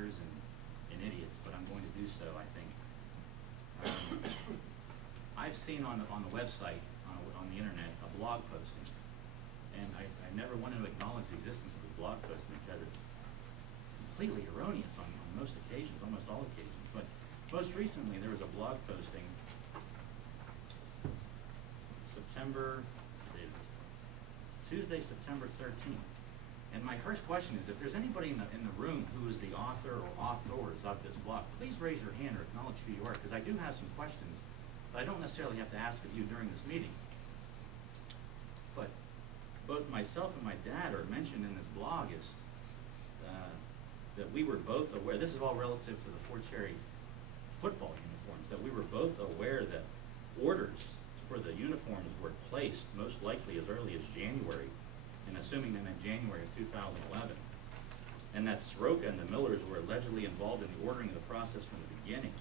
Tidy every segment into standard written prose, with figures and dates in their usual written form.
liars and idiots, but I'm going to do so, I think. I've seen on the website, on the internet, a blog posting, and I never wanted to acknowledge the existence of the blog posting because it's completely erroneous on most occasions, almost all occasions. But most recently, there was a blog posting, Tuesday, September 13th. And my first question is, if there's anybody in the room who is the author or authors of this blog, please raise your hand or acknowledge who you are, because I do have some questions that I don't necessarily have to ask of you during this meeting. But both myself and my dad are mentioned in this blog is that we were both aware, this is all relative to the Fort Cherry football uniforms, that we were both aware that orders for the uniforms were placed most likely as early as January, and assuming they meant January of 2011, and that Soroka and the Millers were allegedly involved in the ordering of the process from the beginning,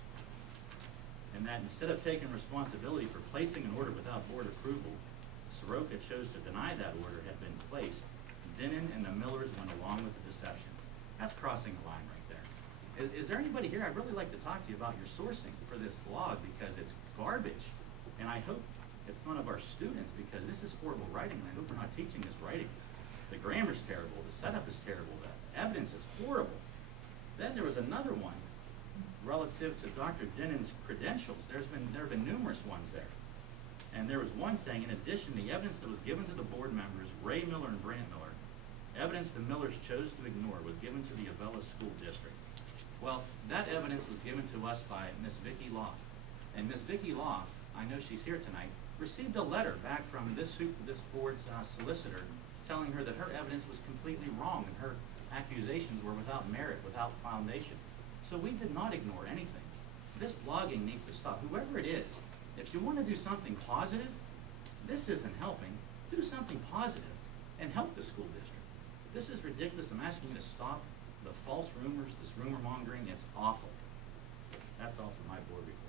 and that instead of taking responsibility for placing an order without board approval, Soroka chose to deny that order had been placed. Dinnan and the Millers went along with the deception. That's crossing the line right there. Is there anybody here? I'd really like to talk to you about your sourcing for this blog, because it's garbage, and I hope it's none of our students, because this is horrible writing, and I hope we're not teaching this writing. The grammar's terrible, the setup is terrible, the evidence is horrible. Then there was another one relative to Dr. Dinnan's credentials. There have been numerous ones there. And there was one saying, in addition, the evidence that was given to the board members, Ray Miller and Brant Miller, evidence the Millers chose to ignore, was given to the Avella School District. Well, that evidence was given to us by Miss Vicki Loff. And Miss Vicki Loff, I know she's here tonight, received a letter back from this board's solicitor telling her that her evidence was completely wrong and her accusations were without merit, without foundation. So we did not ignore anything. This blogging needs to stop. Whoever it is, if you want to do something positive, this isn't helping. Do something positive and help the school district. This is ridiculous. I'm asking you to stop the false rumors, this rumor mongering. It's awful. That's all for my board report.